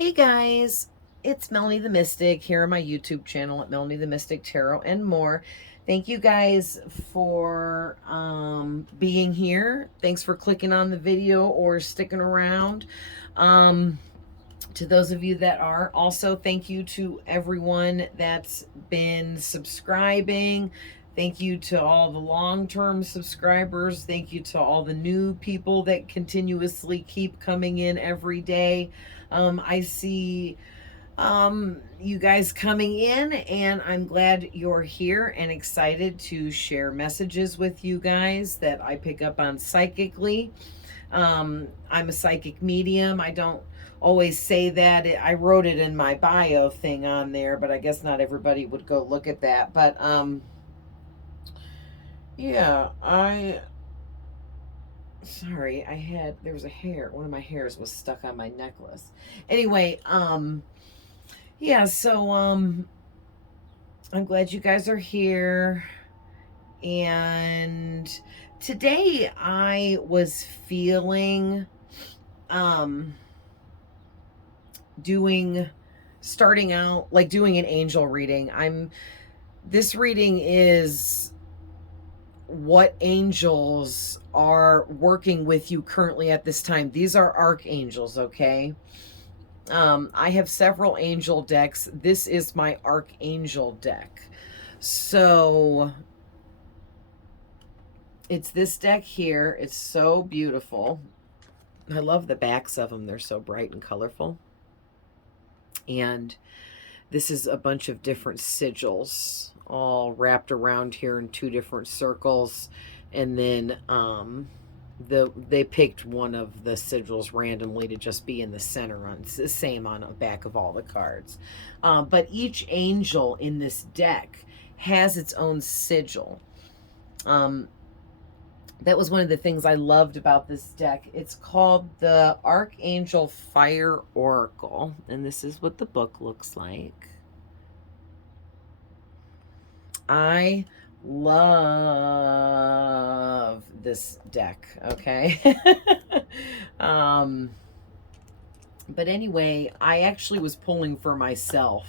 Hey guys, it's Melanie the Mystic here on my YouTube channel at Melanie the Mystic Tarot and more. Thank you guys for being here. Thanks for clicking on the video or sticking around. To those of you that are, also thank you to everyone that's been subscribing. Thank you to all the long-term subscribers. Thank you to all the new people that continuously keep coming in every day. I see you guys coming in, and I'm glad you're here and excited to share messages with you guys that I pick up on psychically. I'm a psychic medium. I don't always say that. I wrote it in my bio thing on there, but I guess not everybody would go look at that. But yeah, sorry, there was a hair. One of my hairs was stuck on my necklace. Anyway, yeah, so I'm glad you guys are here. And today I was feeling starting out like doing an angel reading. This reading is what angels are working with you currently at this time. These are archangels, okay? I have several angel decks. This is my archangel deck. So it's this deck here. It's so beautiful. I love the backs of them. They're so bright and colorful. And this is a bunch of different sigils all wrapped around here in two different circles. And then they picked one of the sigils randomly to just be in the center. It's the same on the back of all the cards. But each angel in this deck has its own sigil. That was one of the things I loved about this deck. It's called the Archangel Fire Oracle, and this is what the book looks like. I love this deck, okay? But anyway, I actually was pulling for myself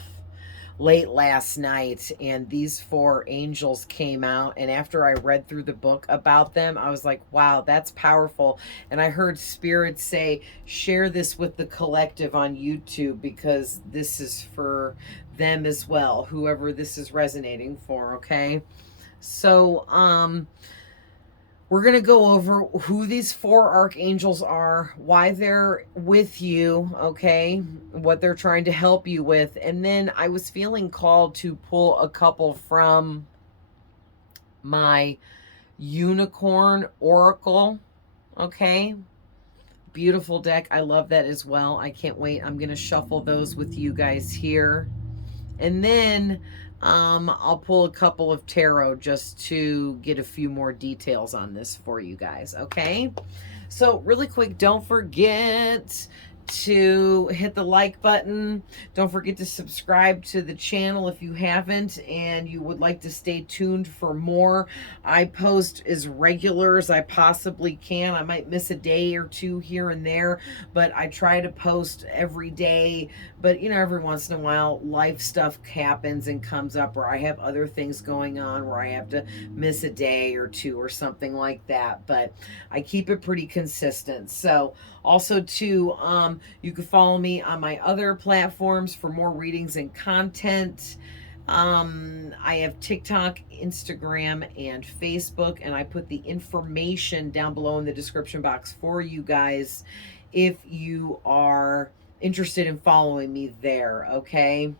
late last night, and these four angels came out, and after I read through the book about them, I was like, wow, that's powerful. And I heard Spirit say, share this with the collective on YouTube, because this is for them as well, whoever this is resonating for, okay? So we're going to go over who these four archangels are, why they're with you, okay, what they're trying to help you with. And then I was feeling called to pull a couple from my Unicorn Oracle, okay? Beautiful deck. I love that as well. I can't wait. I'm going to shuffle those with you guys here. And then I'll pull a couple of tarot just to get a few more details on this for you guys, okay? So really quick, don't forget to hit the like button. Don't forget to subscribe to the channel if you haven't and you would like to stay tuned for more. I post as regular as I possibly can. I might miss a day or two here and there, but I try to post every day. But, you know, every once in a while, life stuff happens and comes up, or I have other things going on where I have to miss a day or two or something like that. But I keep it pretty consistent. So also too, you can follow me on my other platforms for more readings and content. I have TikTok, Instagram, and Facebook, and I put the information down below in the description box for you guys if you are interested in following me there, okay?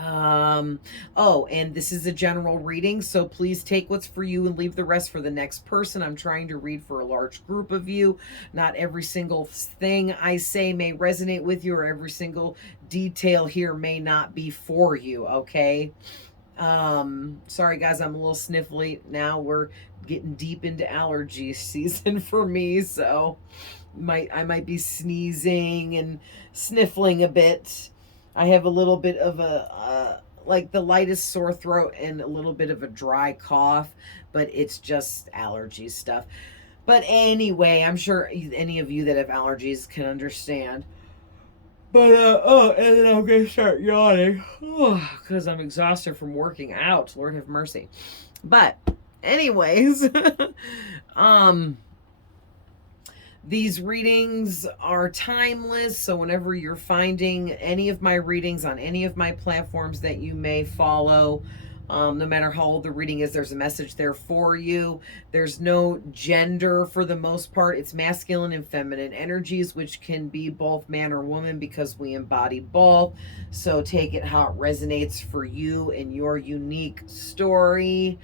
Oh, and this is a general reading, so please take what's for you and leave the rest for the next person. I'm trying to read for a large group of you. Not every single thing I say may resonate with you, or every single detail here may not be for you, okay? Sorry guys, I'm a little sniffly. Now we're getting deep into allergy season for me, so I might be sneezing and sniffling a bit. I have a little bit of a, like the lightest sore throat and a little bit of a dry cough, but it's just allergy stuff. But anyway, I'm sure any of you that have allergies can understand. But, and then I'm going to start yawning. Because I'm exhausted from working out. Lord have mercy. But, anyways, um, these readings are timeless. So, whenever you're finding any of my readings on any of my platforms that you may follow, no matter how old the reading is, there's a message there for you. There's no gender for the most part. It's masculine and feminine energies, which can be both man or woman because we embody both. So take it how it resonates for you and your unique story.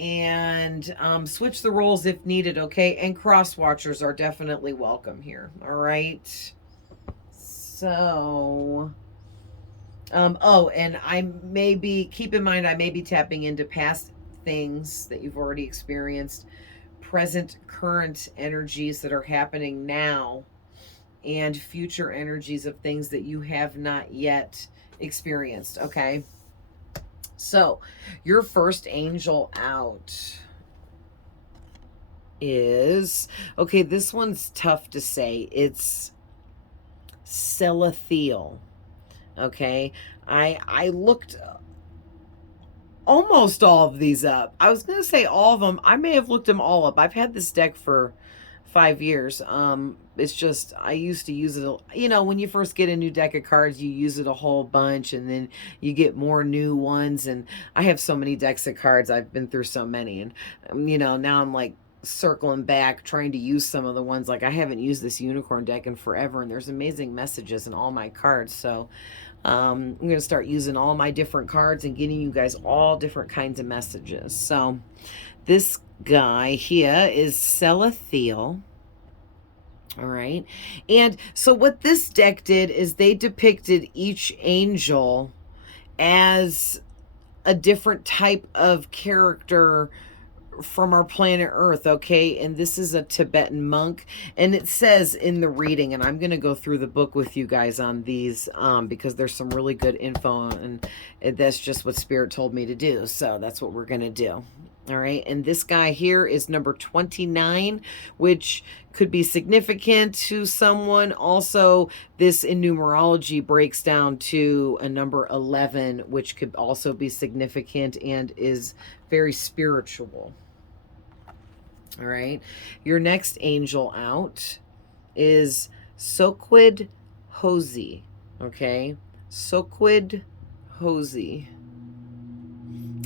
And switch the roles if needed, okay? And cross watchers are definitely welcome here, all right? So... oh, and keep in mind, I may be tapping into past things that you've already experienced, present, current energies that are happening now, and future energies of things that you have not yet experienced, okay? So, your first angel out is, okay, this one's tough to say. It's Celestial. Okay, I looked almost all of these up. I was gonna say all of them. I may have looked them all up. I've had this deck for 5 years. It's just I used to use it. You know, when you first get a new deck of cards, you use it a whole bunch, and then you get more new ones. And I have so many decks of cards. I've been through so many, and you know, now I'm like circling back trying to use some of the ones. Like I haven't used this unicorn deck in forever, and there's amazing messages in all my cards. So I'm going to start using all my different cards and getting you guys all different kinds of messages. So this guy here is Celestial. All right. And so what this deck did is they depicted each angel as a different type of character from our planet Earth, okay? And this is a Tibetan monk, and it says in the reading, and I'm going to go through the book with you guys on these because there's some really good info, and that's just what Spirit told me to do, so that's what we're going to do. All right, and this guy here is number 29, which could be significant to someone. Also, this in numerology breaks down to a number 11, which could also be significant and is very spiritual. All right. Your next angel out is Soquid Hosey. Okay. Soquid Hosey.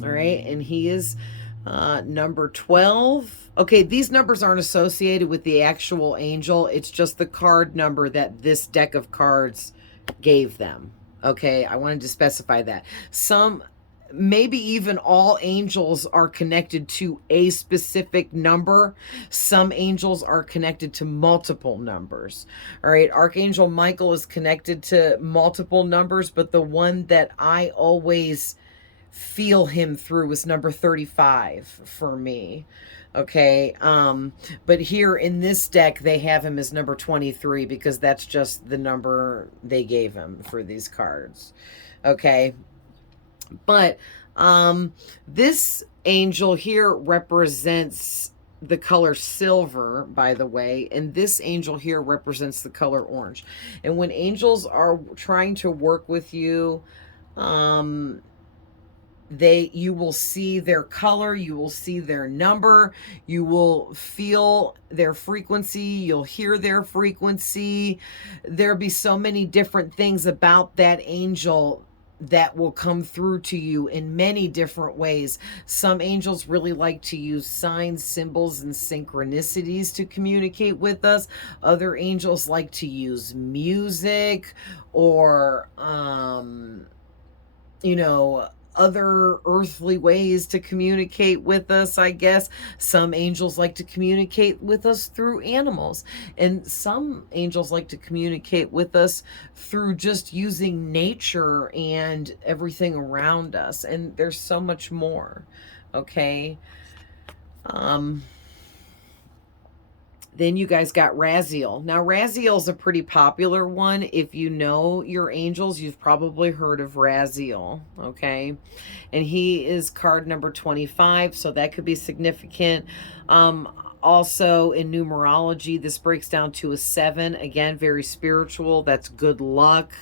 All right. And he is number 12. Okay. These numbers aren't associated with the actual angel. It's just the card number that this deck of cards gave them. Okay. I wanted to specify that. Maybe even all angels are connected to a specific number. Some angels are connected to multiple numbers. All right, Archangel Michael is connected to multiple numbers, but the one that I always feel him through is number 35 for me. Okay, but here in this deck, they have him as number 23 because that's just the number they gave him for these cards. Okay. But this angel here represents the color silver, by the way, and this angel here represents the color orange. And when angels are trying to work with you, you will see their color, you will see their number, you will feel their frequency, you'll hear their frequency. There'll be so many different things about that angel that will come through to you in many different ways. Some angels really like to use signs, symbols, and synchronicities to communicate with us. Other angels like to use music or, you know, other earthly ways to communicate with us, I guess. Some angels like to communicate with us through animals, and some angels like to communicate with us through just using nature and everything around us, and there's so much more. Okay. Then you guys got Raziel. Now, Raziel is a pretty popular one. If you know your angels, you've probably heard of Raziel, okay? And he is card number 25, so that could be significant. Also in numerology, this breaks down to a 7. Again, very spiritual. That's good luck.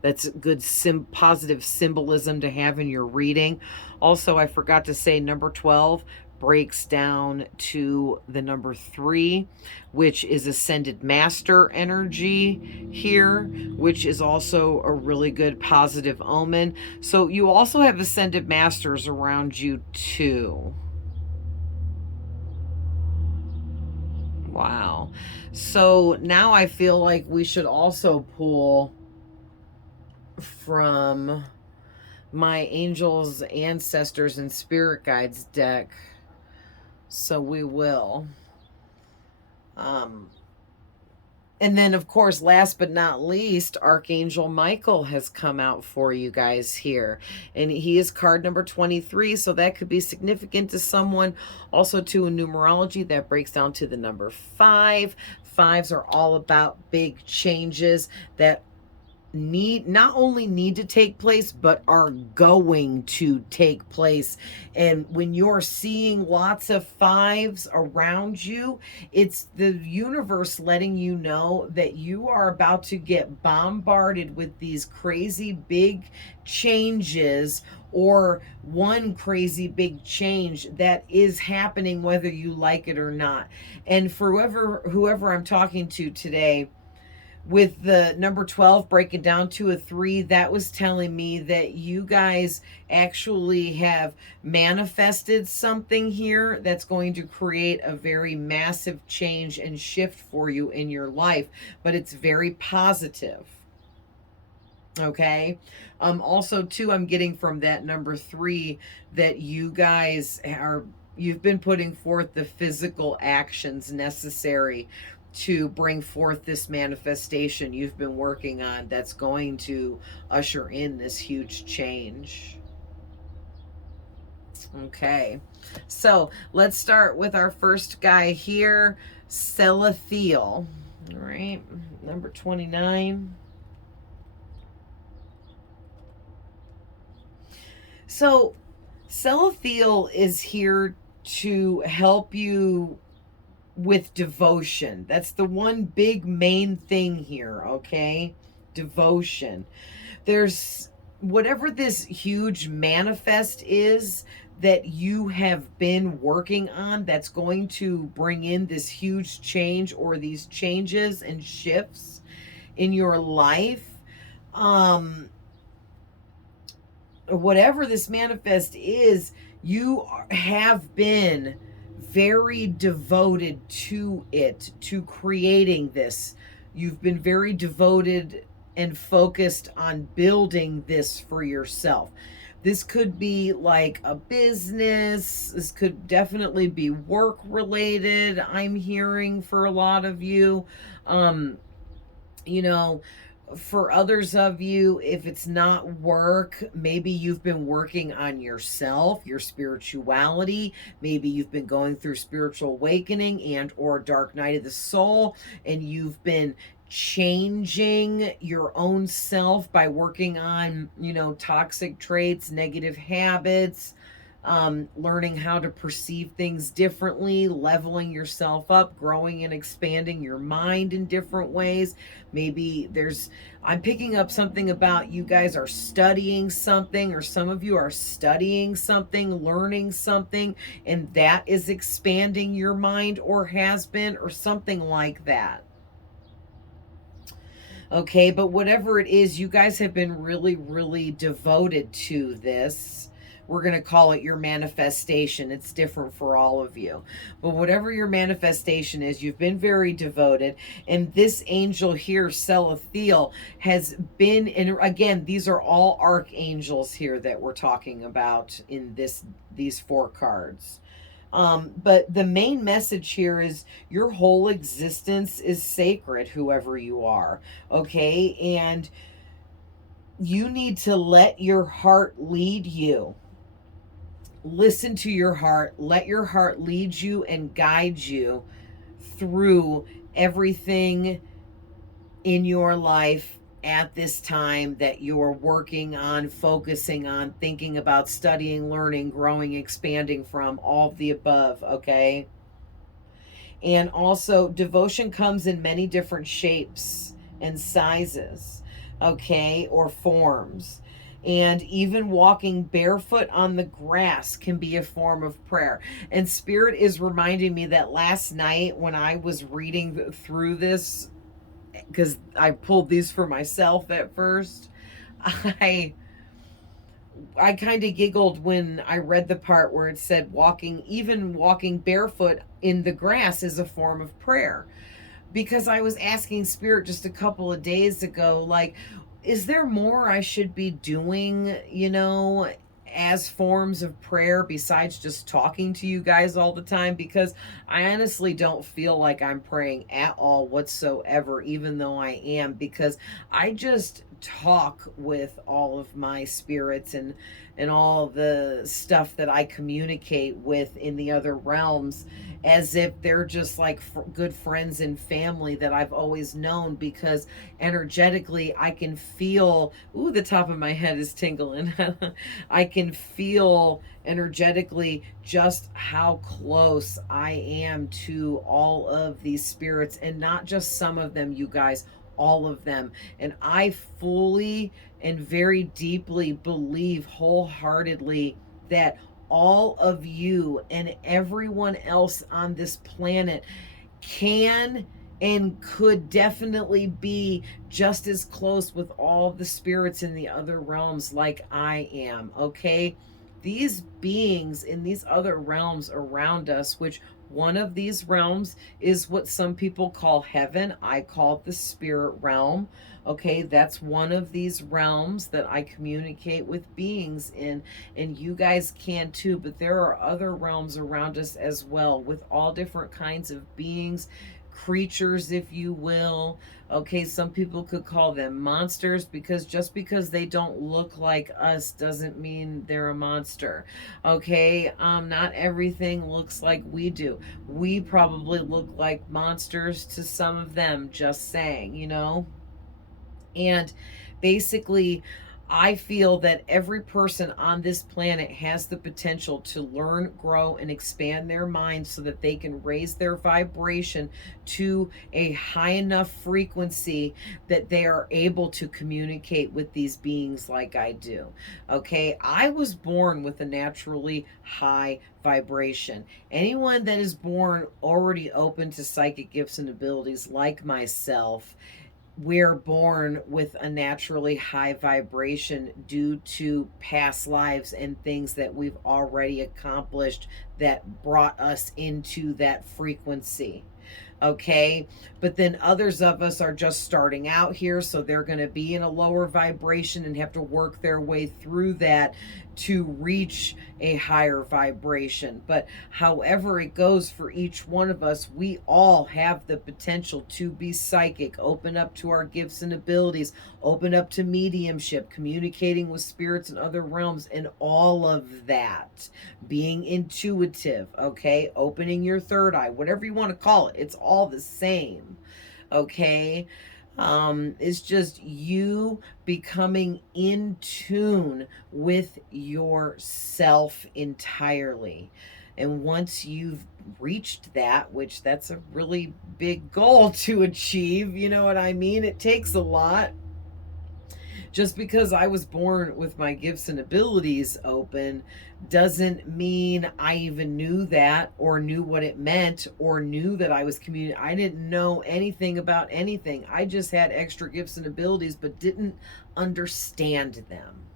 That's good positive symbolism to have in your reading. Also, I forgot to say number 12 breaks down to the number 3, which is ascended master energy here, which is also a really good positive omen. So you also have ascended masters around you too. Wow. So now I feel like we should also pull from my angels, ancestors, and spirit guides deck. So we will. And then, of course, last but not least, Archangel Michael has come out for you guys here. And he is card number 23, so that could be significant to someone. Also, to a numerology, that breaks down to the number 5. Fives are all about big changes that not only need to take place, but are going to take place. And when you're seeing lots of 5s around you, it's the universe letting you know that you are about to get bombarded with these crazy big changes, or one crazy big change that is happening whether you like it or not. And for whoever I'm talking to today, with the number 12 breaking down to a 3, that was telling me that you guys actually have manifested something here that's going to create a very massive change and shift for you in your life, but it's very positive. Okay. Also too, I'm getting from that number 3 that you've been putting forth the physical actions necessary to bring forth this manifestation you've been working on, that's going to usher in this huge change. Okay, so let's start with our first guy here, Celestial. All right, number 29. So Celestial is here to help you with devotion. That's the one big main thing here, okay? Devotion. There's whatever this huge manifest is that you have been working on, that's going to bring in this huge change, or these changes and shifts in your life. Whatever this manifest is, you have been very devoted to it, to creating this. You've been very devoted and focused on building this for yourself. This could be like a business. This could definitely be work related, I'm hearing, for a lot of you. You know, for others of you, if it's not work, maybe you've been working on yourself, your spirituality. Maybe you've been going through spiritual awakening and or dark night of the soul, and you've been changing your own self by working on, toxic traits, negative habits, learning how to perceive things differently, leveling yourself up, growing and expanding your mind in different ways. Maybe I'm picking up something about you guys are studying something, or some of you are studying something, learning something, and that is expanding your mind, or has been, or something like that. Okay, but whatever it is, you guys have been really, really devoted to this. We're going to call it your manifestation. It's different for all of you. But whatever your manifestation is, you've been very devoted. And this angel here, Celestial, has been, and again, these are all archangels here that we're talking about in these 4 cards. But the main message here is your whole existence is sacred, whoever you are. Okay. And you need to let your heart lead you. Listen to your heart. Let your heart lead you and guide you through everything in your life at this time that you're working on, focusing on, thinking about, studying, learning, growing, expanding from, all of the above, okay? And also, devotion comes in many different shapes and sizes, okay, or forms. And even walking barefoot on the grass can be a form of prayer. And Spirit is reminding me that last night when I was reading through this, because I pulled these for myself at first, I I kind of giggled when I read the part where it said even walking barefoot in the grass is a form of prayer. Because I was asking Spirit just a couple of days ago, like, is there more I should be doing, as forms of prayer besides just talking to you guys all the time? Because I honestly don't feel like I'm praying at all whatsoever, even though I am, because I just talk with all of my spirits and all the stuff that I communicate with in the other realms as if they're just like good friends and family that I've always known, because energetically I can feel, ooh, the top of my head is tingling. I can feel energetically just how close I am to all of these spirits, and not just some of them, you guys, all of them. And I fully and very deeply believe wholeheartedly that all of you and everyone else on this planet can and could definitely be just as close with all the spirits in the other realms like I am, okay? These beings in these other realms around us, which one of these realms is what some people call heaven. I call it the spirit realm. Okay, that's one of these realms that I communicate with beings in, and you guys can too. But there are other realms around us as well, with all different kinds of beings, creatures, if you will. Okay, some people could call them monsters, because just because they don't look like us doesn't mean they're a monster. Okay, not everything looks like we do. We probably look like monsters to some of them, just saying. And basically, I feel that every person on this planet has the potential to learn, grow, and expand their mind so that they can raise their vibration to a high enough frequency that they are able to communicate with these beings like I do. Okay, I was born with a naturally high vibration. Anyone that is born already open to psychic gifts and abilities, like myself, we're born with a naturally high vibration due to past lives and things that we've already accomplished that brought us into that frequency. Okay, but then others of us are just starting out here, so they're going to be in a lower vibration and have to work their way through that to reach a higher vibration. But however it goes for each one of us, we all have the potential to be psychic, open up to our gifts and abilities, open up to mediumship, communicating with spirits in other realms, and all of that. Being intuitive, okay, opening your third eye, whatever you want to call it, it's all the same. Okay, it's just you becoming in tune with yourself entirely. And once you've reached that, which that's a really big goal to achieve, you know what I mean? It takes a lot. Just because I was born with my gifts and abilities open doesn't mean I even knew that, or knew what it meant, or knew that I was communicating. I didn't know anything about anything. I just had extra gifts and abilities, but didn't understand them.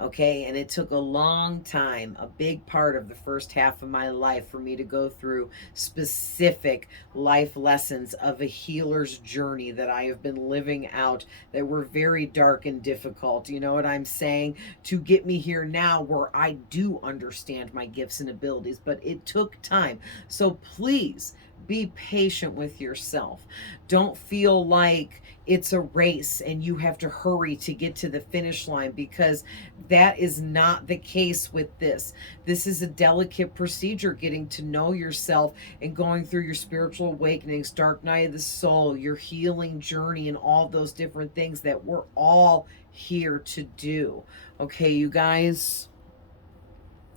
Okay, and it took a long time, a big part of the first half of my life, for me to go through specific life lessons of a healer's journey that I have been living out, that were very dark and difficult, you know what I'm saying, to get me here now where I do understand my gifts and abilities. But it took time. So please be patient with yourself. Don't feel like it's a race and you have to hurry to get to the finish line, because that is not the case with this. This is a delicate procedure, getting to know yourself and going through your spiritual awakenings, dark night of the soul, your healing journey, and all those different things that we're all here to do. Okay, you guys?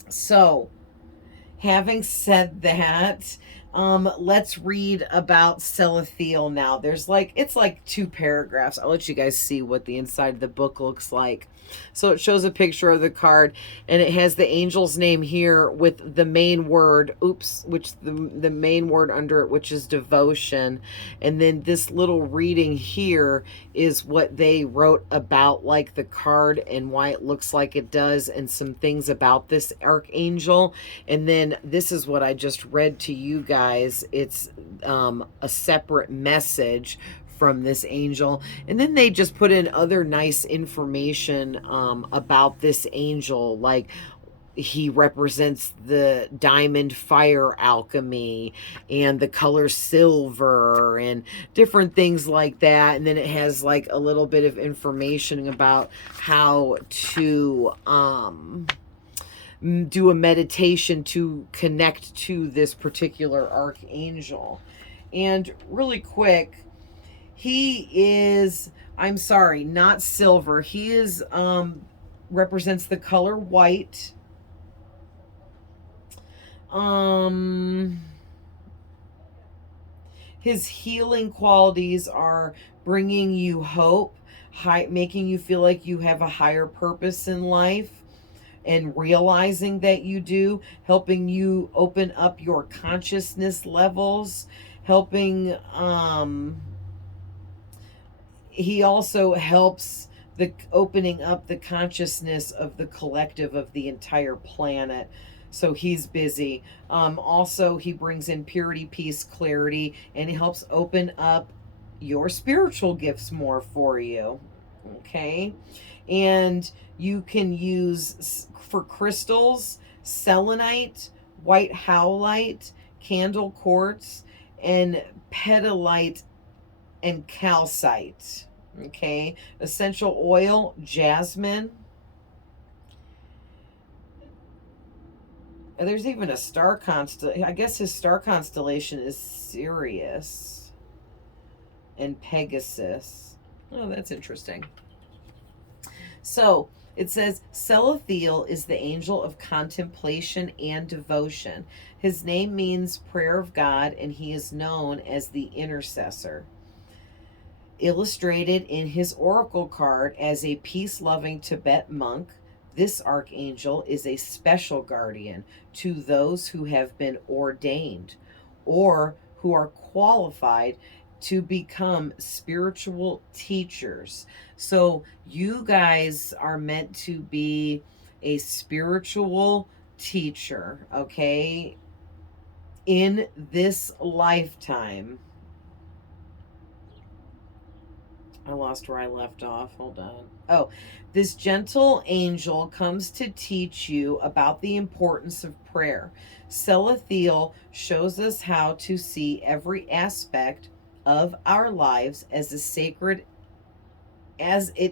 So, having said that, Let's read about Celithiel now. It's like 2 paragraphs. I'll let you guys see what the inside of the book looks like. So it shows a picture of the card, and it has the angel's name here with the main word, which the main word under it, which is devotion. And then this little reading here is what they wrote about, like the card and why it looks like it does, and some things about this archangel. And then this is what I just read to you guys. It's a separate message from this angel. And then they just put in other nice information about this angel, like he represents the diamond fire alchemy and the color silver and different things like that. And then it has like a little bit of information about how to do a meditation to connect to this particular archangel. And really quick, he is, I'm sorry, not silver. He is represents the color white. His healing qualities are bringing you hope, making you feel like you have a higher purpose in life, and realizing that you do, helping you open up your consciousness levels, helping he also helps the opening up the consciousness of the collective of the entire planet. So he's busy. Also, he brings in purity, peace, clarity, and he helps open up your spiritual gifts more for you. Okay. And you can use for crystals, selenite, white howlite, candle quartz, and petalite and calcite. Okay. Essential oil, jasmine. And there's even a star constellation. I guess his star constellation is Sirius and Pegasus. Oh, that's interesting. So it says Celithiel is the angel of contemplation and devotion. His name means prayer of God, and he is known as the intercessor. Illustrated in his oracle card as a peace-loving Tibet monk, this archangel is a special guardian to those who have been ordained or who are qualified to become spiritual teachers. So you guys are meant to be a spiritual teacher, okay, in this lifetime. I lost where I left off. Hold on. Oh, this gentle angel comes to teach you about the importance of prayer. Celithiel shows us how to see every aspect of our lives as it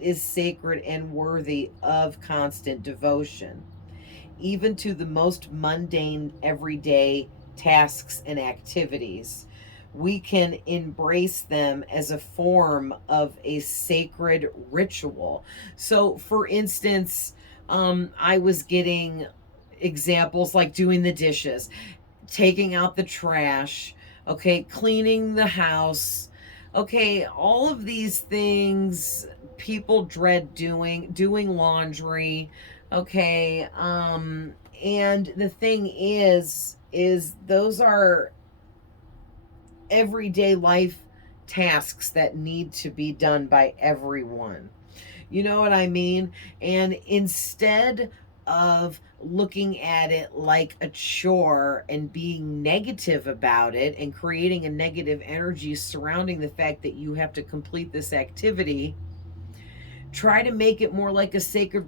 is sacred and worthy of constant devotion, even to the most mundane everyday tasks and activities. We can embrace them as a form of a sacred ritual. So, for instance, I was getting examples like doing the dishes, taking out the trash, okay, cleaning the house. Okay, all of these things people dread doing laundry, okay? And the thing is those are everyday life tasks that need to be done by everyone. You know what I mean? And instead of looking at it like a chore and being negative about it and creating a negative energy surrounding the fact that you have to complete this activity, try to make it more like a sacred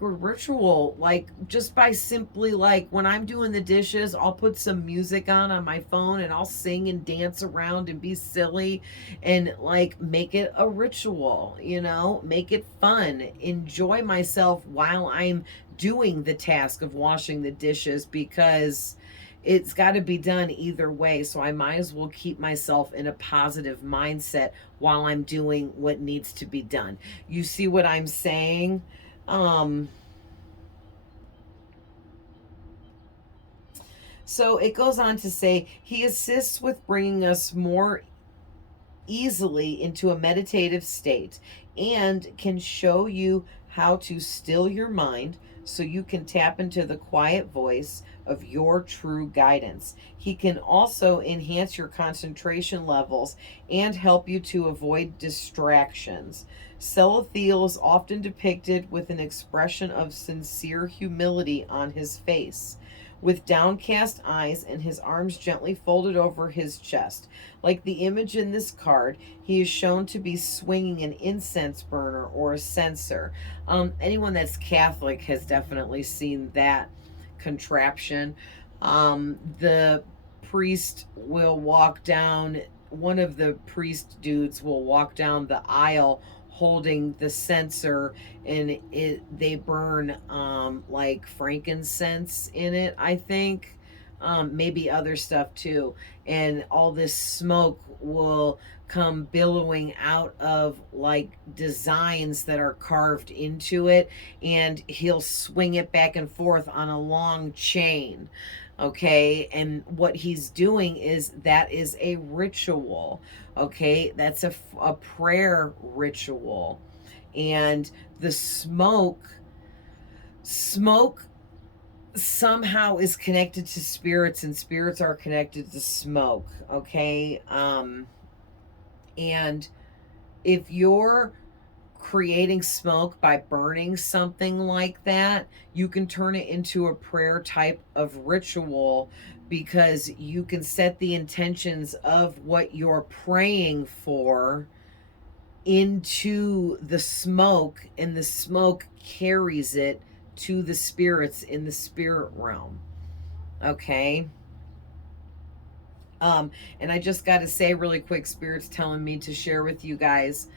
ritual, like just by simply, like, when I'm doing the dishes, I'll put some music on my phone and I'll sing and dance around and be silly and like make it a ritual, make it fun, enjoy myself while I'm doing the task of washing the dishes, because it's got to be done either way. So I might as well keep myself in a positive mindset while I'm doing what needs to be done. You see what I'm saying? So it goes on to say, he assists with bringing us more easily into a meditative state and can show you how to still your mind so you can tap into the quiet voice of your true guidance. He can also enhance your concentration levels and help you to avoid distractions. Selethiel is often depicted with an expression of sincere humility on his face, with downcast eyes and his arms gently folded over his chest. Like the image in this card, he is shown to be swinging an incense burner or a censer. Anyone that's Catholic has definitely seen that contraption. The priest will walk down, one of the priest dudes will walk down the aisle holding the censer, and they burn like frankincense in it, I think. Maybe other stuff too, and all this smoke will come billowing out of like designs that are carved into it, and he'll swing it back and forth on a long chain. Okay, and what he's doing is that is a ritual. Okay, that's a prayer ritual. And the smoke somehow is connected to spirits, and spirits are connected to smoke. Okay, and if you're creating smoke by burning something like that, you can turn it into a prayer type of ritual, because you can set the intentions of what you're praying for into the smoke, and the smoke carries it to the spirits in the spirit realm. Okay. And I just got to say really quick, Spirit's telling me to share with you guys,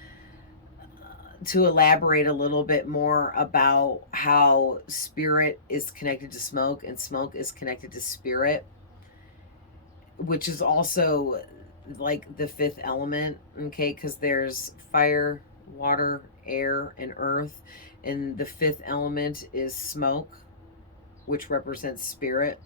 to elaborate a little bit more about how spirit is connected to smoke and smoke is connected to spirit, which is also like the fifth element. Okay, because there's fire, water, air, and earth, and the fifth element is smoke, which represents spirit.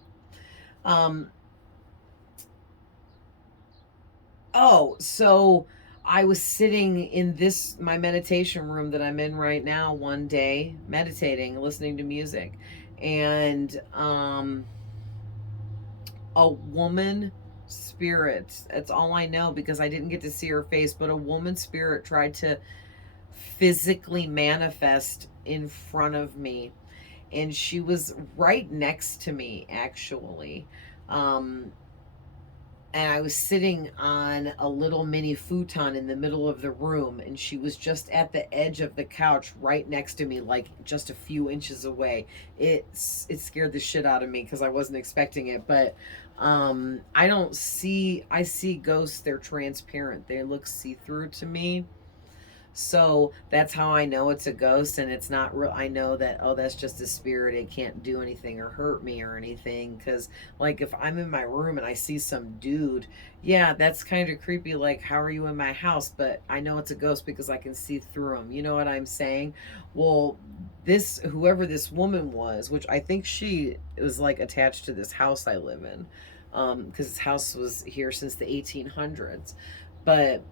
So I was sitting in my meditation room that I'm in right now one day, meditating, listening to music, and a woman spirit, that's all I know because I didn't get to see her face, but a woman spirit tried to physically manifest in front of me, and she was right next to me, actually. And I was sitting on a little mini futon in the middle of the room, and she was just at the edge of the couch right next to me, like just a few inches away. It scared the shit out of me because I wasn't expecting it. But I see ghosts. They're transparent. They look see-through to me. So that's how I know it's a ghost, and it's not real. I know that, oh, that's just a spirit. It can't do anything or hurt me or anything. Because, like, if I'm in my room and I see some dude, yeah, that's kind of creepy. Like, how are you in my house? But I know it's a ghost because I can see through them. You know what I'm saying? Well, whoever this woman was, which I think she was like attached to this house I live in, because this house was here since the 1800s. But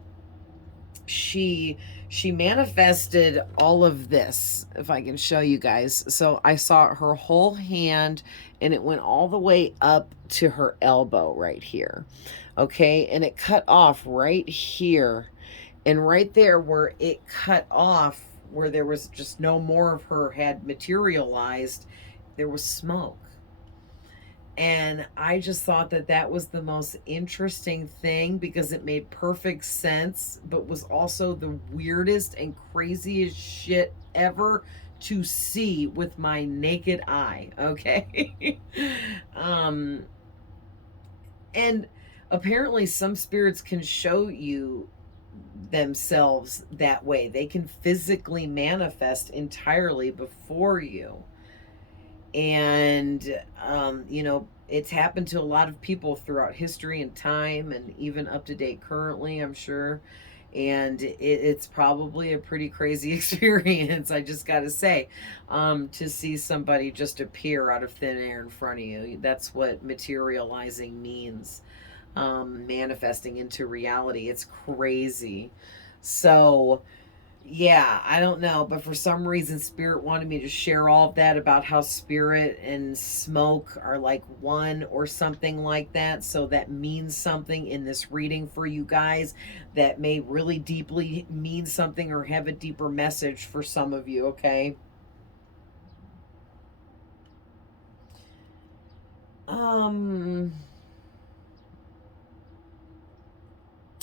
she manifested all of this, if I can show you guys. So I saw her whole hand, and it went all the way up to her elbow right here. Okay, and it cut off right here, and right there where it cut off, where there was just no more of her had materialized, there was smoke. And I just thought that that was the most interesting thing because it made perfect sense, but was also the weirdest and craziest shit ever to see with my naked eye. Okay. um, and apparently, some spirits can show you themselves that way, they can physically manifest entirely before you. And it's happened to a lot of people throughout history and time, and even up to date currently, I'm sure. And it's probably a pretty crazy experience, I just got to say, to see somebody just appear out of thin air in front of you. That's what materializing means, manifesting into reality. It's crazy. So, yeah, I don't know, but for some reason, Spirit wanted me to share all of that about how spirit and smoke are like one or something like that. So that means something in this reading for you guys, that may really deeply mean something or have a deeper message for some of you, okay? Um,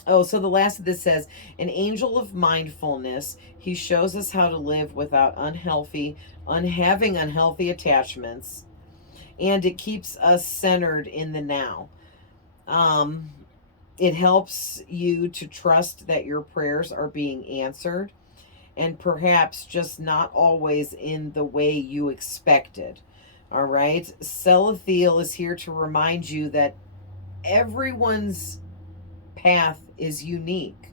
Oh, so the last of this says, an angel of mindfulness. He shows us how to live without having unhealthy attachments, and it keeps us centered in the now. Um, it helps you to trust that your prayers are being answered, and perhaps just not always in the way you expected. All right. Celithiel is here to remind you that everyone's path is unique.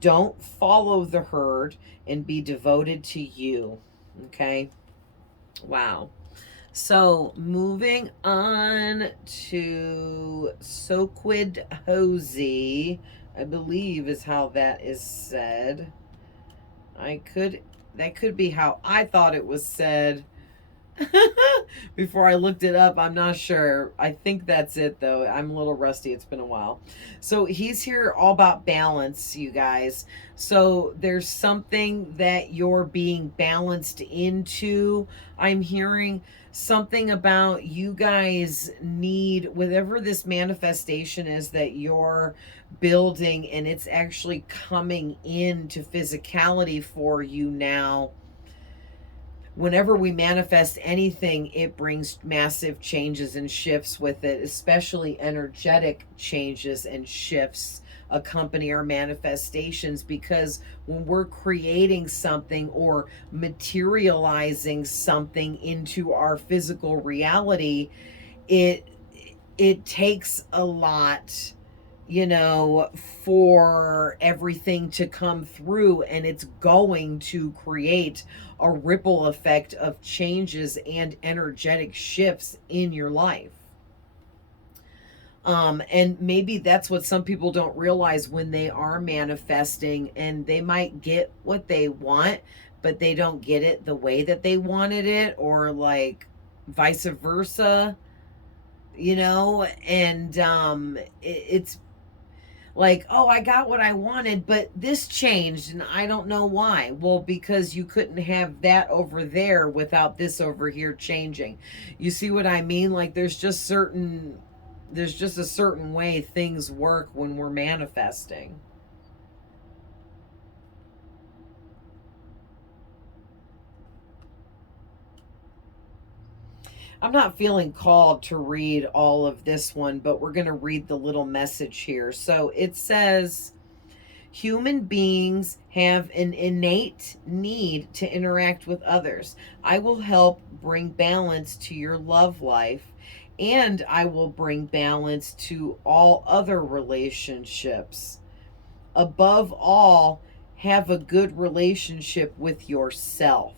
Don't follow the herd and be devoted to you. Okay. Wow. So moving on to Soquid Hosey, I believe is how that is said. That could be how I thought it was said. Before I looked it up, I'm not sure. I think that's it, though. I'm a little rusty. It's been a while. So he's here all about balance, you guys. So there's something that you're being balanced into. I'm hearing something about you guys need whatever this manifestation is that you're building, and it's actually coming into physicality for you now. Whenever we manifest anything, it brings massive changes and shifts with it, especially energetic changes and shifts accompany our manifestations, because when we're creating something or materializing something into our physical reality, it it takes a lot, for everything to come through, and it's going to create a ripple effect of changes and energetic shifts in your life. And maybe that's what some people don't realize when they are manifesting, and they might get what they want, but they don't get it the way that they wanted it, or like vice versa, and it's like, oh, I got what I wanted, but this changed and I don't know why. Well, because you couldn't have that over there without this over here changing. You see what I mean? Like there's just a certain way things work when we're manifesting. I'm not feeling called to read all of this one, but we're going to read the little message here. So it says, human beings have an innate need to interact with others. I will help bring balance to your love life, and I will bring balance to all other relationships. Above all, have a good relationship with yourself.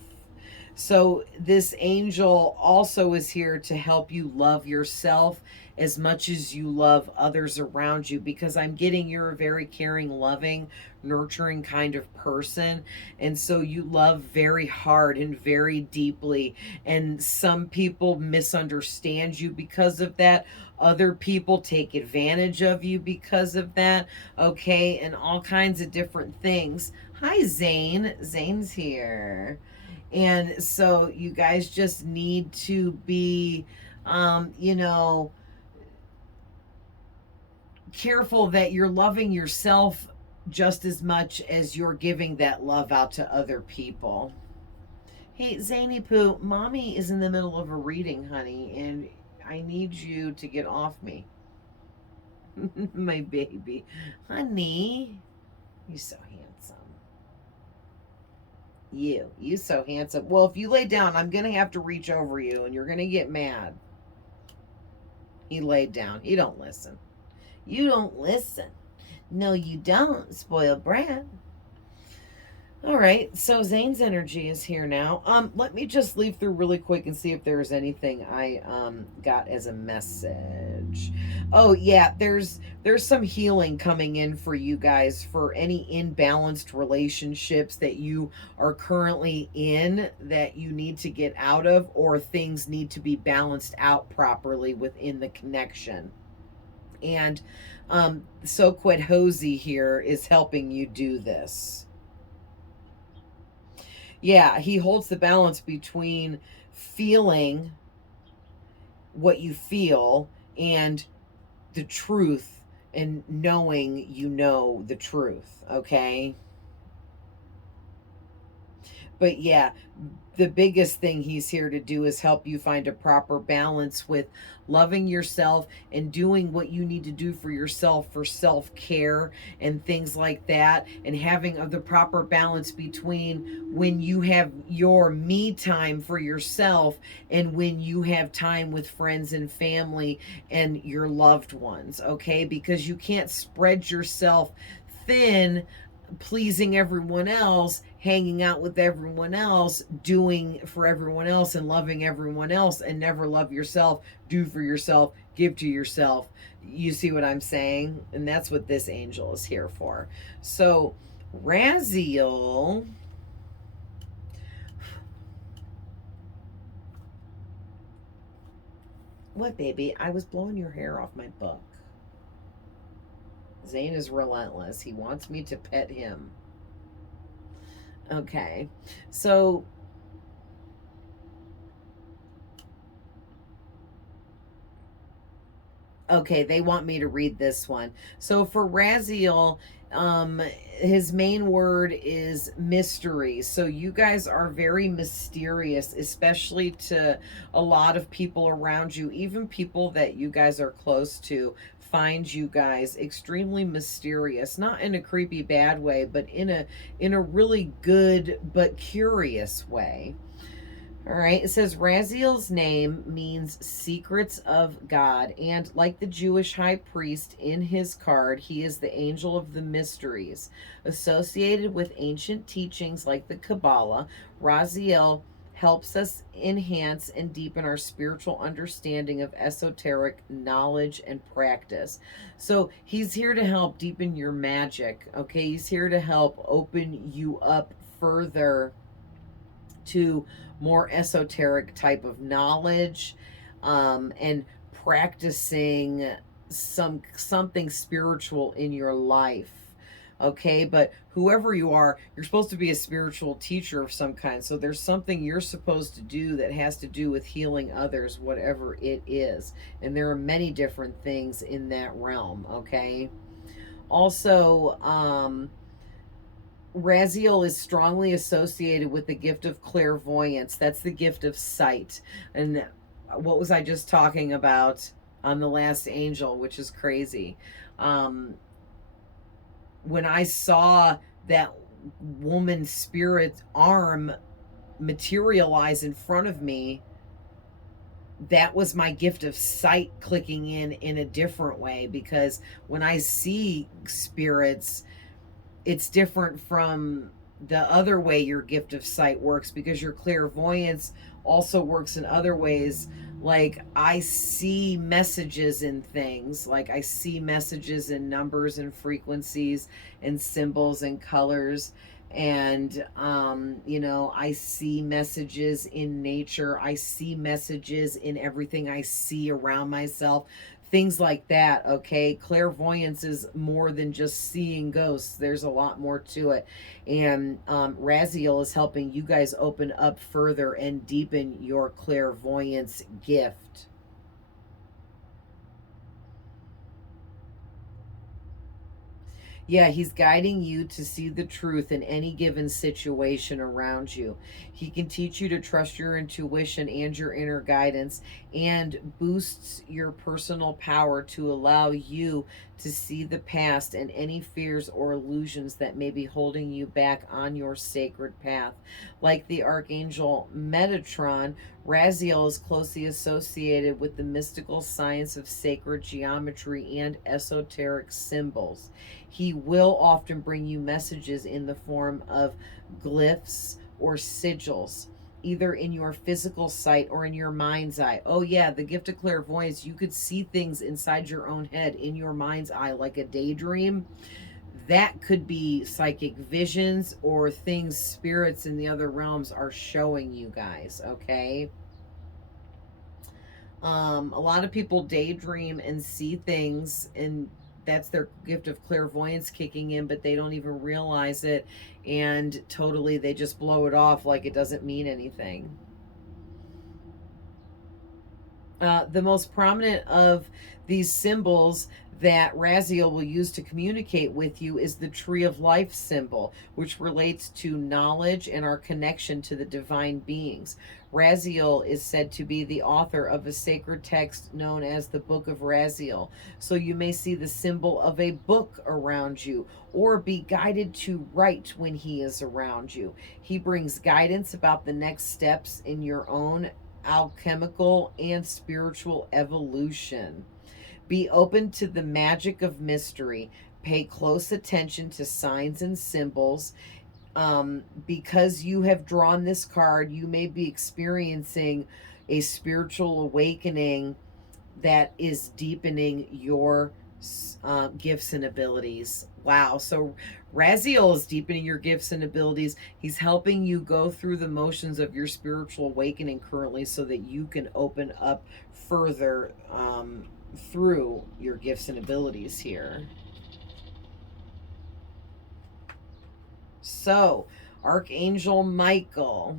So, this angel also is here to help you love yourself as much as you love others around you, because I'm getting you're a very caring, loving, nurturing kind of person. And so you love very hard and very deeply. And some people misunderstand you because of that. Other people take advantage of you because of that. Okay. And all kinds of different things. Hi, Zane. Zane's here. And so you guys just need to be, um, you know, careful that you're loving yourself just as much as you're giving that love out to other people. Hey, Zany Poo, mommy is in the middle of a reading, honey, and I need you to get off me. My baby. Honey, you're so handsome. You so handsome. Well, if you lay down, I'm going to have to reach over you, and you're going to get mad. He laid down. He don't listen. You don't listen. No, you don't, spoiled brat. All right, so Zane's energy is here now. Let me just leave through really quick and see if there's anything I got as a message. Oh yeah, there's some healing coming in for you guys for any imbalanced relationships that you are currently in that you need to get out of, or things need to be balanced out properly within the connection. And so Quid Hosey here is helping you do this. Yeah, he holds the balance between feeling what you feel and the truth, and knowing you know the truth, okay? But yeah, the biggest thing he's here to do is help you find a proper balance with loving yourself and doing what you need to do for yourself for self-care and things like that, and having the proper balance between when you have your me time for yourself and when you have time with friends and family and your loved ones, okay? Because you can't spread yourself thin pleasing everyone else, hanging out with everyone else, doing for everyone else and loving everyone else, and never love yourself, do for yourself, give to yourself. You see what I'm saying? And that's what this angel is here for. So, Raziel. What, baby? I was blowing your hair off my book. Zane is relentless. He wants me to pet him. Okay. So okay, they want me to read this one. So for Raziel, his main word is mystery. So you guys are very mysterious, especially to a lot of people around you, even people that you guys are close to. Find you guys extremely mysterious, not in a creepy bad way, but in a really good but curious way. All right, it says Raziel's name means secrets of God, and like the Jewish high priest in his card, he is the angel of the mysteries. Associated with ancient teachings like the Kabbalah, Raziel helps us enhance and deepen our spiritual understanding of esoteric knowledge and practice. So he's here to help deepen your magic, okay? He's here to help open you up further to more esoteric type of knowledge, and practicing something spiritual in your life, okay? But whoever you are, you're supposed to be a spiritual teacher of some kind, so there's something you're supposed to do that has to do with healing others, whatever it is, and there are many different things in that realm, okay? Also, Raziel is strongly associated with the gift of clairvoyance. That's the gift of sight. And what was I just talking about on the last angel, which is crazy? Um, when I saw that woman's spirit arm materialize in front of me, that was my gift of sight clicking in a different way, because when I see spirits, it's different from the other way your gift of sight works, because your clairvoyance also works in other ways. Like I see messages in things, like I see messages in numbers and frequencies and symbols and colors, and you know, I see messages in nature, I see messages in everything I see around myself, things like that, okay? Clairvoyance is more than just seeing ghosts. There's a lot more to it. And Raziel is helping you guys open up further and deepen your clairvoyance gift. Yeah, he's guiding you to see the truth in any given situation around you. He can teach you to trust your intuition and your inner guidance, and boosts your personal power to allow you to see the past and any fears or illusions that may be holding you back on your sacred path. Like the Archangel Metatron, Raziel is closely associated with the mystical science of sacred geometry and esoteric symbols. He will often bring you messages in the form of glyphs or sigils, either in your physical sight or in your mind's eye. Oh, yeah, the gift of clairvoyance, you could see things inside your own head in your mind's eye, like a daydream. That could be psychic visions or things spirits in the other realms are showing you guys, okay? A lot of people daydream and see things, and that's their gift of clairvoyance kicking in, but they don't even realize it, and totally they just blow it off like it doesn't mean anything. The most prominent of these symbols that Raziel will use to communicate with you is the Tree of Life symbol, which relates to knowledge and our connection to the divine beings. Raziel is said to be the author of a sacred text known as the Book of Raziel. So you may see the symbol of a book around you or be guided to write when he is around you. He brings guidance about the next steps in your own alchemical and spiritual evolution. Be open to the magic of mystery. Pay close attention to signs and symbols. Because you have drawn this card, you may be experiencing a spiritual awakening that is deepening your gifts and abilities. Wow. So Raziel is deepening your gifts and abilities. He's helping you go through the motions of your spiritual awakening currently so that you can open up further through your gifts and abilities here. So, Archangel Michael.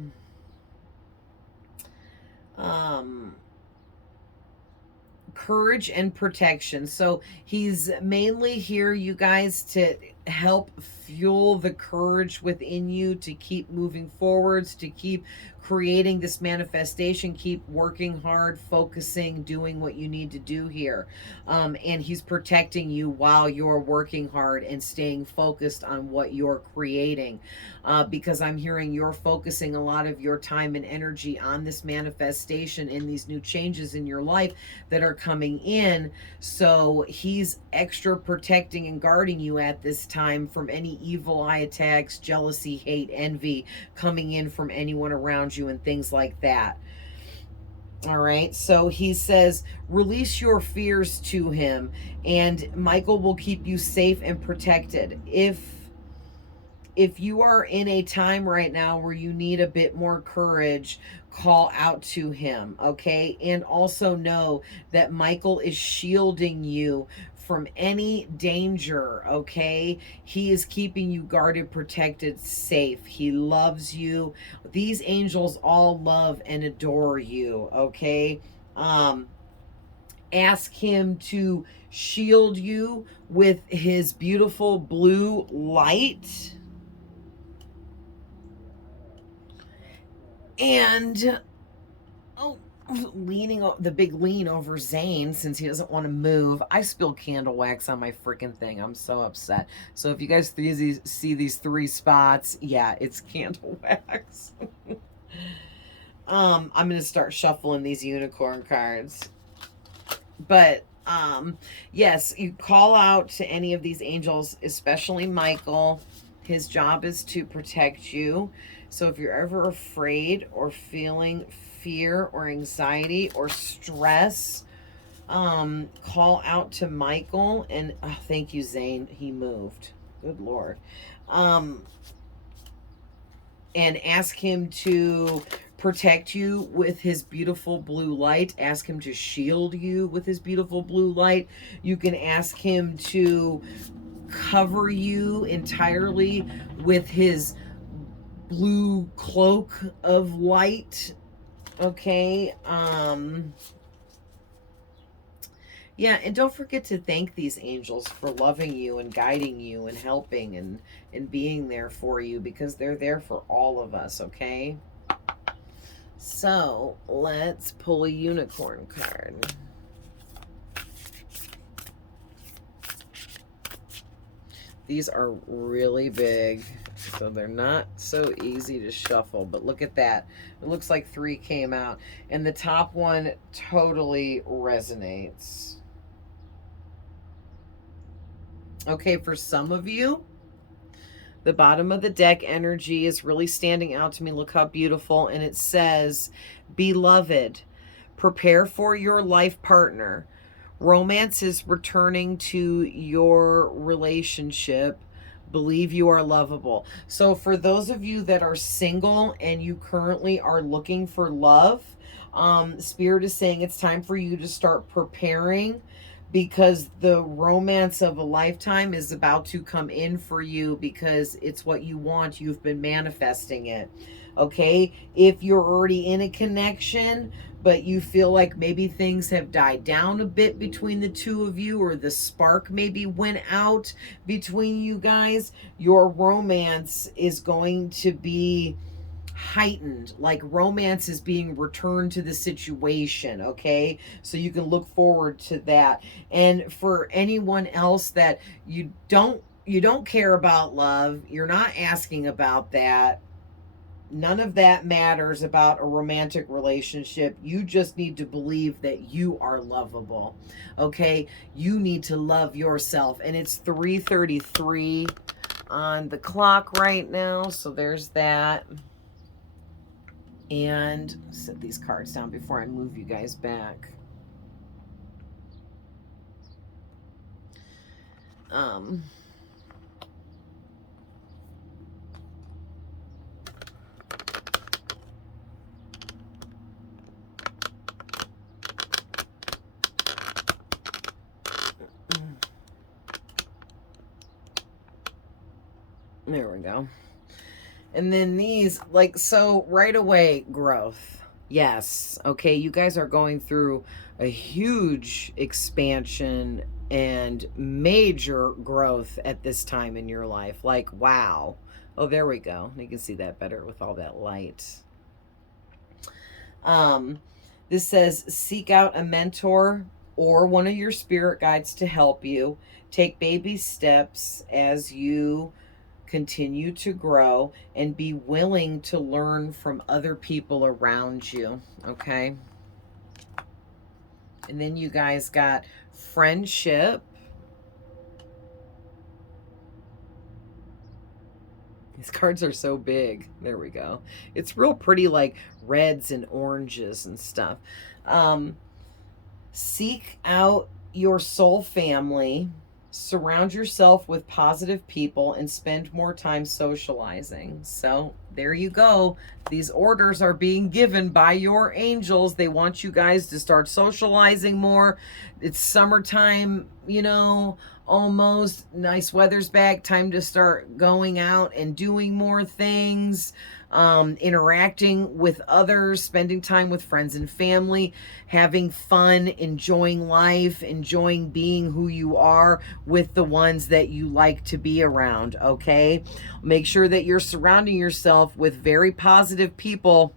Courage and protection. So he's mainly here, you guys, to help fuel the courage within you to keep moving forwards, to keep creating this manifestation, keep working hard, focusing, doing what you need to do here. And he's protecting you while you're working hard and staying focused on what you're creating. Because I'm hearing you're focusing a lot of your time and energy on this manifestation and these new changes in your life that are coming in. So he's extra protecting and guarding you at this time from any evil eye attacks, jealousy, hate, envy coming in from anyone around you and things like that. All right. So he says, release your fears to him, and Michael will keep you safe and protected. If you are in a time right now where you need a bit more courage, call out to him, okay? And also know that Michael is shielding you from any danger, okay? He is keeping you guarded, protected, safe. He loves you. These angels all love and adore you, okay? Ask him to shield you with his beautiful blue light. And leaning the big lean over Zane since he doesn't want to move. I spilled candle wax on my freaking thing. I'm so upset. So if you guys see these 3 spots, yeah, it's candle wax. I'm gonna start shuffling these unicorn cards. But yes, you call out to any of these angels, especially Michael. His job is to protect you. So if you're ever afraid or feeling fear or anxiety or stress, call out to Michael. And thank you, Zane. He moved. Good Lord. And ask him to protect you with his beautiful blue light. Ask him to shield you with his beautiful blue light. You can ask him to cover you entirely with his blue cloak of light. Okay. Yeah, and don't forget to thank these angels for loving you and guiding you and helping and being there for you, because they're there for all of us, okay? So, let's pull a unicorn card. These are really big, so they're not so easy to shuffle, but look at that. It looks like 3 came out, and the top one totally resonates. Okay, for some of you, the bottom of the deck energy is really standing out to me. Look how beautiful. And it says, beloved, prepare for your life partner. Romance is returning to your relationship. Believe you are lovable. So for those of you that are single and you currently are looking for love, Spirit is saying it's time for you to start preparing, because the romance of a lifetime is about to come in for you, because it's what you want. You've been manifesting it. Okay, if you're already in a connection but you feel like maybe things have died down a bit between the two of you, or the spark maybe went out between you guys, your romance is going to be heightened. Like romance is being returned to the situation. Okay, so you can look forward to that. And for anyone else that you don't care about love, you're not asking about that, none of that matters about a romantic relationship. You just need to believe that you are lovable. Okay, you need to love yourself. And it's 3:33 on the clock right now, so there's that. And set these cards down before I move you guys back. There we go. And then these, like, so right away, growth. Yes. Okay, you guys are going through a huge expansion and major growth at this time in your life. Like, wow. Oh, there we go. You can see that better with all that light. This says, seek out a mentor or one of your spirit guides to help you. Take baby steps as you continue to grow, and be willing to learn from other people around you. Okay. And then you guys got friendship. These cards are so big. There we go. It's real pretty, like reds and oranges and stuff. Seek out your soul family. Surround yourself with positive people and spend more time socializing. So there you go. These orders are being given by your angels. They want you guys to start socializing more. It's summertime, you know, almost. Nice weather's back. Time to start going out and doing more things. Interacting with others, spending time with friends and family, having fun, enjoying life, enjoying being who you are with the ones that you like to be around. Okay, make sure that you're surrounding yourself with very positive people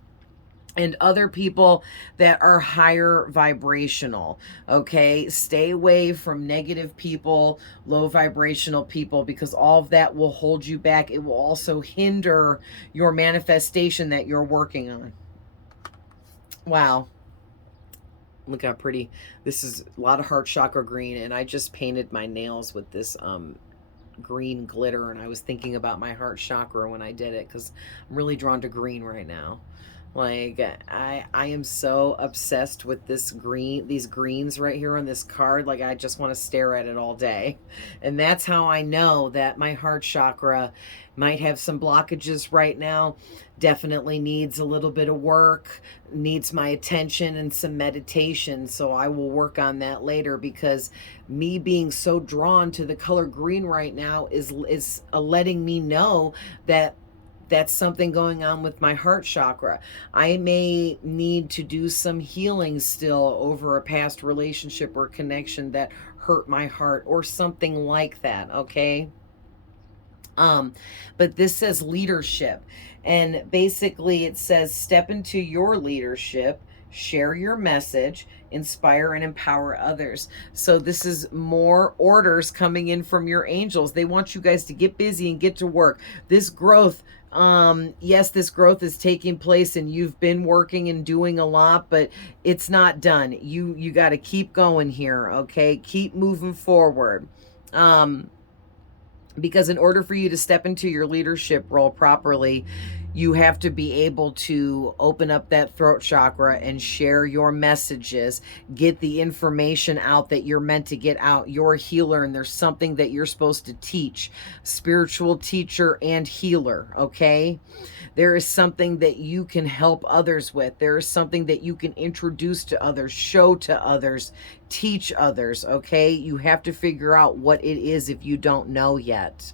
and other people that are higher vibrational. Okay, stay away from negative people, low vibrational people, because all of that will hold you back. It will also hinder your manifestation that you're working on. Wow, look how pretty this is. A lot of heart chakra green, and I just painted my nails with this green glitter, and I was thinking about my heart chakra when I did it, because I'm really drawn to green right now. Like, I am so obsessed with this green, these greens right here on this card. Like, I just want to stare at it all day. And that's how I know that my heart chakra might have some blockages right now. Definitely needs a little bit of work, needs my attention and some meditation. So I will work on that later, because me being so drawn to the color green right now is letting me know that that's something going on with my heart chakra. I may need to do some healing still over a past relationship or connection that hurt my heart, or something like that. Okay. But this says leadership, and basically it says step into your leadership, share your message, inspire and empower others. So this is more orders coming in from your angels. They want you guys to get busy and get to work. This growth, yes, this growth is taking place and you've been working and doing a lot, but it's not done. You got to keep going here, okay? Keep moving forward. Because in order for you to step into your leadership role properly, you have to be able to open up that throat chakra and share your messages, get the information out that you're meant to get out. You're a healer and there's something that you're supposed to teach. Spiritual teacher and healer, okay? There is something that you can help others with. There is something that you can introduce to others, show to others, teach others, okay? You have to figure out what it is if you don't know yet.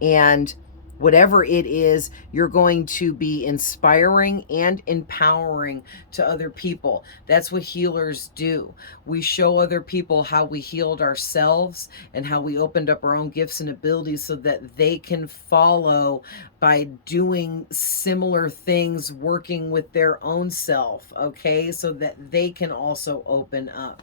And whatever it is, you're going to be inspiring and empowering to other people. That's what healers do. We show other people how we healed ourselves and how we opened up our own gifts and abilities so that they can follow by doing similar things, working with their own self, okay? So that they can also open up.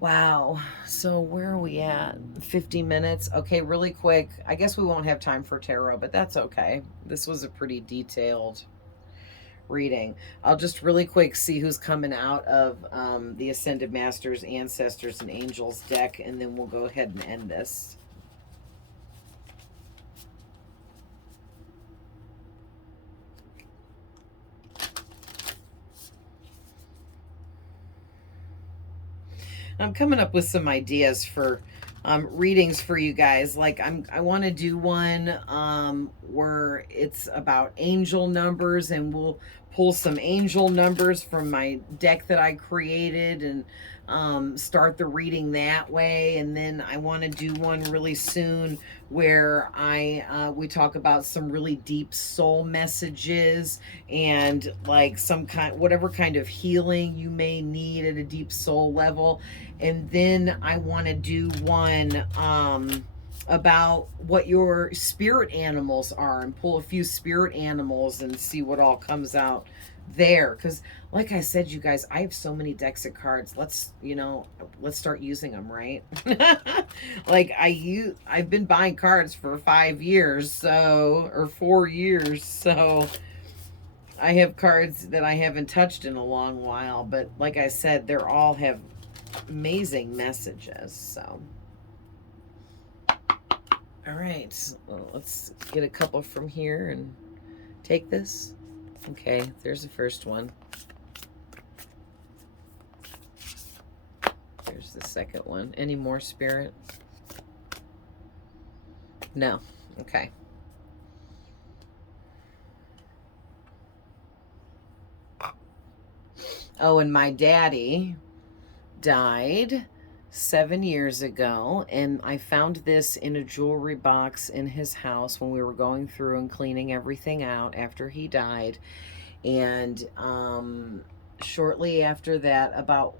Wow. So where are we at? 50 minutes. Okay, really quick. I guess we won't have time for tarot, but that's okay. This was a pretty detailed reading. I'll just really quick see who's coming out of the Ascended Masters, Ancestors, and Angels deck, and then we'll go ahead and end this. I'm coming up with some ideas for readings for you guys. Like I want to do one where it's about angel numbers, and we'll pull some angel numbers from my deck that I created and start the reading that way. And then I want to do one really soon where we talk about some really deep soul messages and like some kind, whatever kind of healing you may need at a deep soul level. And then I want to do one about what your spirit animals are and pull a few spirit animals and see what all comes out there. Because like I said, you guys, I have so many decks of cards. Let's start using them, right? Like I've been buying cards for 5 years, so, or 4 years, so I have cards that I haven't touched in a long while, but like I said, they're all have amazing messages. So all right, well, let's get a couple from here and take this. Okay, there's the first one. There's the second one. Any more, Spirit? No. Okay. Oh, and my daddy died 7 years ago, and I found this in a jewelry box in his house when we were going through and cleaning everything out after he died. And shortly after that, about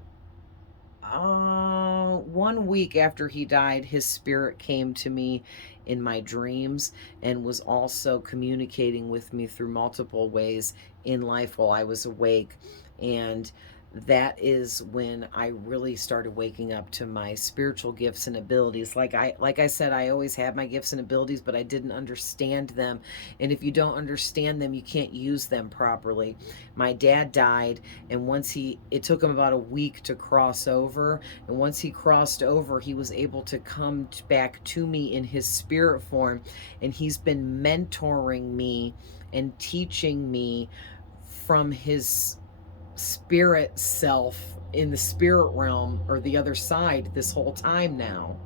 1 week after he died, his spirit came to me in my dreams and was also communicating with me through multiple ways in life while I was awake. And that is when I really started waking up to my spiritual gifts and abilities. Like I said, I always had my gifts and abilities, but I didn't understand them. And if you don't understand them, you can't use them properly. My dad died, and it took him about a week to cross over. And once he crossed over, he was able to come back to me in his spirit form. And he's been mentoring me and teaching me from his spirit self in the spirit realm or the other side this whole time now.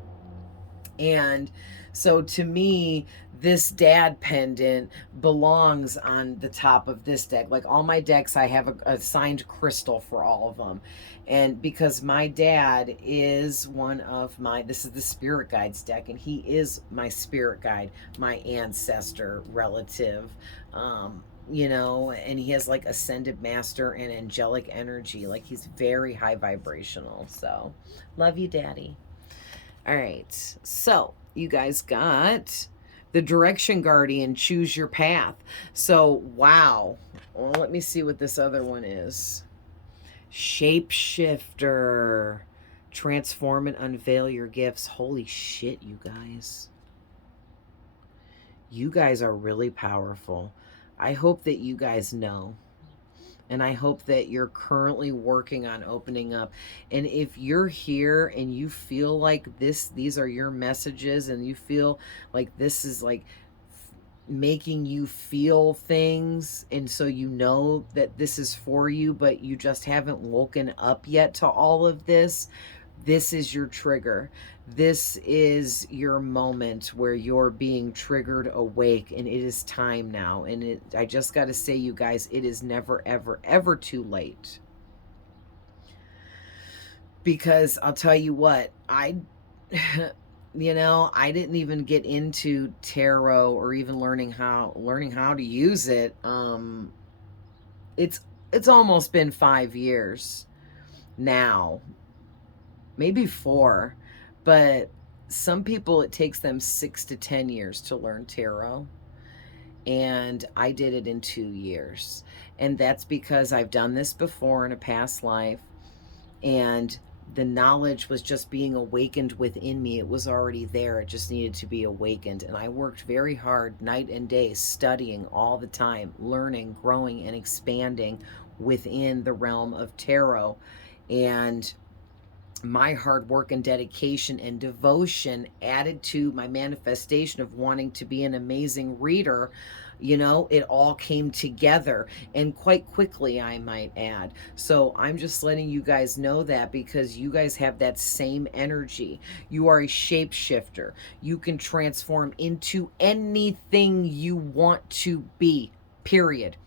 And so to me, this dad pendant belongs on the top of this deck. Like all my decks, I have a signed crystal for all of them. And because my dad is one of this is the spirit guides deck, and he is my spirit guide, my ancestor relative, and he has like ascended master and angelic energy. Like he's very high vibrational. So love you, daddy. All right, so you guys got the direction guardian, choose your path. So wow, well, let me see what this other one is. Shapeshifter. Transform and unveil your gifts. Holy shit, you guys. You guys are really powerful. I hope that you guys know. And I hope that you're currently working on opening up. And if you're here and you feel like these are your messages, and you feel like this is like making you feel things, and so you know that this is for you, but you just haven't woken up yet to all of this, this is your trigger. This is your moment where you're being triggered awake, and it is time now. And I just got to say, you guys, it is never, ever, ever too late. Because I'll tell you what, you know, I didn't even get into tarot or even learning how to use it. It's almost been 5 years now, maybe 4, but some people, it takes them 6 to 10 years to learn tarot, and I did it in 2 years. And that's because I've done this before in a past life, and the knowledge was just being awakened within me. It was already there. It just needed to be awakened. And I worked very hard night and day, studying all the time, learning, growing, and expanding within the realm of tarot. And my hard work and dedication and devotion added to my manifestation of wanting to be an amazing reader, you know, it all came together, and quite quickly, I might add. So I'm just letting you guys know that, because you guys have that same energy. You are a shapeshifter. You can transform into anything you want to be, period.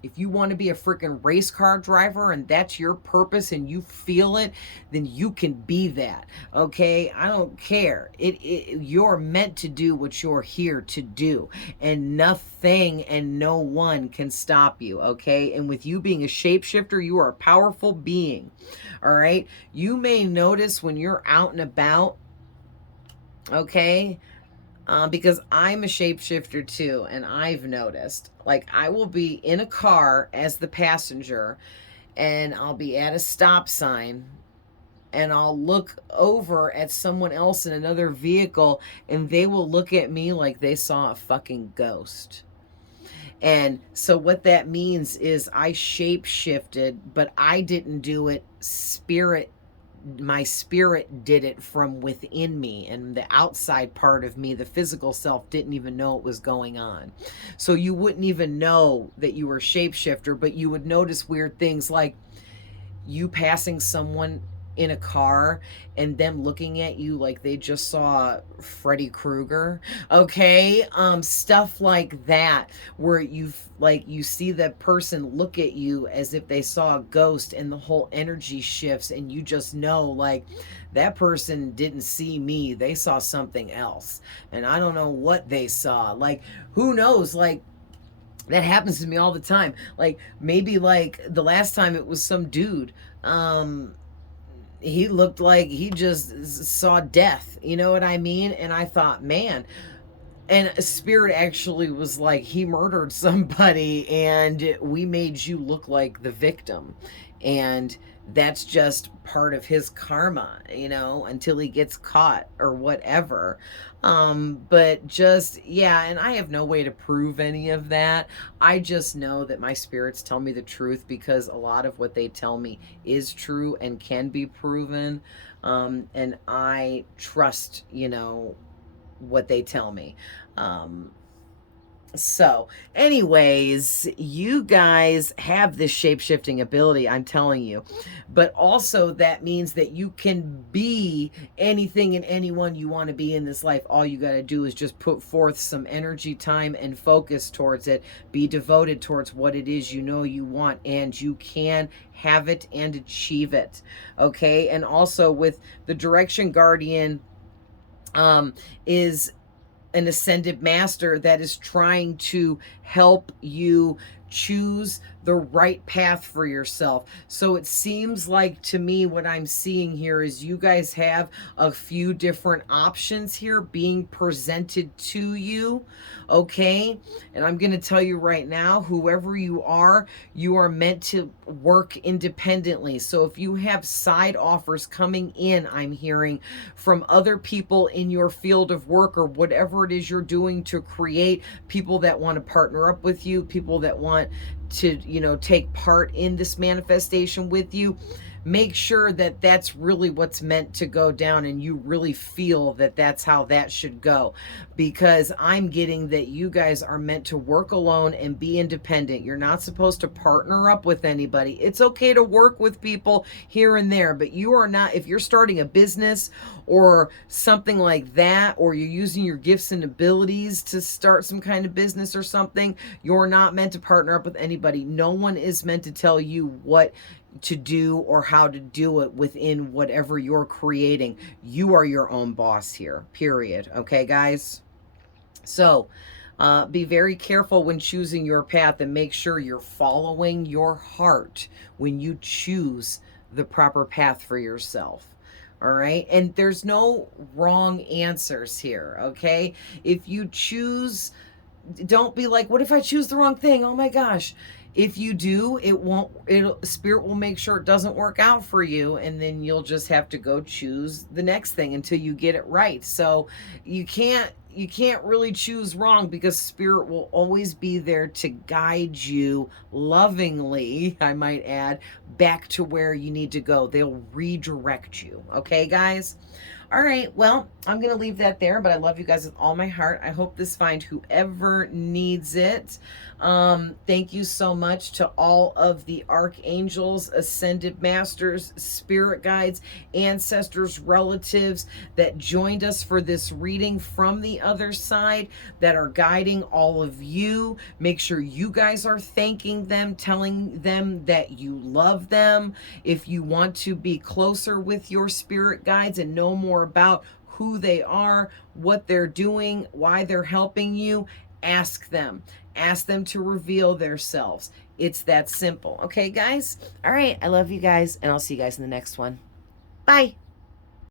If you want to be a freaking race car driver and that's your purpose and you feel it, then you can be that. Okay? I don't care. You're meant to do what you're here to do, and nothing and no one can stop you. Okay? And with you being a shapeshifter, you are a powerful being. All right? You may notice when you're out and about, okay? Because I'm a shapeshifter too, and I've noticed, like, I will be in a car as the passenger, and I'll be at a stop sign, and I'll look over at someone else in another vehicle, and they will look at me like they saw a fucking ghost. And so what that means is I shapeshifted, but I didn't do it my spirit did it from within me, and the outside part of me, the physical self, didn't even know it was going on. So you wouldn't even know that you were a shapeshifter, but you would notice weird things, like you passing someone in a car and them looking at you like they just saw Freddy Krueger. Okay? Stuff like that, where you see that person look at you as if they saw a ghost, and the whole energy shifts, and you just know, like, that person didn't see me, they saw something else, and I don't know what they saw. Like, who knows? Like, that happens to me all the time. Like, maybe, like, the last time it was some dude, he looked like he just saw death, you know what I mean? And I thought, man, and a spirit actually was like, he murdered somebody and we made you look like the victim. And that's just part of his karma, you know, until he gets caught or whatever. But just, yeah, and I have no way to prove any of that. I just know that my spirits tell me the truth, because a lot of what they tell me is true and can be proven. And I trust, you know, what they tell me. So anyways, you guys have this shape-shifting ability, I'm telling you. But also that means that you can be anything and anyone you want to be in this life. All you got to do is just put forth some energy, time, and focus towards it. Be devoted towards what it is you know you want, and you can have it and achieve it. Okay? And also with the Direction Guardian, is an ascended master that is trying to help you choose the right path for yourself. So it seems like to me what I'm seeing here is you guys have a few different options here being presented to you, okay? And I'm going to tell you right now, whoever you are meant to work independently. So if you have side offers coming in, I'm hearing from other people in your field of work or whatever it is you're doing to create, people that want to partner up with you, people that want to, you know, take part in this manifestation with you, make sure that that's really what's meant to go down and you really feel that that's how that should go, because I'm getting that you guys are meant to work alone and be independent. You're not supposed to partner up with anybody. It's okay to work with people here and there, but you are not, if you're starting a business or something like that, or you're using your gifts and abilities to start some kind of business or something, you're not meant to partner up with anybody. No one is meant to tell you what to do or how to do it within whatever you're creating. You are your own boss here, period. Okay, guys? So be very careful when choosing your path and make sure you're following your heart when you choose the proper path for yourself. All right. And there's no wrong answers here. Okay. If you choose, don't be like, what if I choose the wrong thing? Oh my gosh. If you do, spirit will make sure it doesn't work out for you, and then you'll just have to go choose the next thing until you get it right. So you can't really choose wrong, because spirit will always be there to guide you lovingly, I might add, back to where you need to go. They'll redirect you. Okay, guys? All right, well, I'm going to leave that there, but I love you guys with all my heart. I hope this finds whoever needs it. Thank you so much to all of the archangels, ascended masters, spirit guides, ancestors, relatives that joined us for this reading from the other side, that are guiding all of you. Make sure you guys are thanking them, telling them that you love them. If you want to be closer with your spirit guides and know more about who they are, what they're doing, why they're helping you, ask them. Ask them to reveal themselves. It's that simple. Okay, guys? All right. I love you guys, and I'll see you guys in the next one. Bye.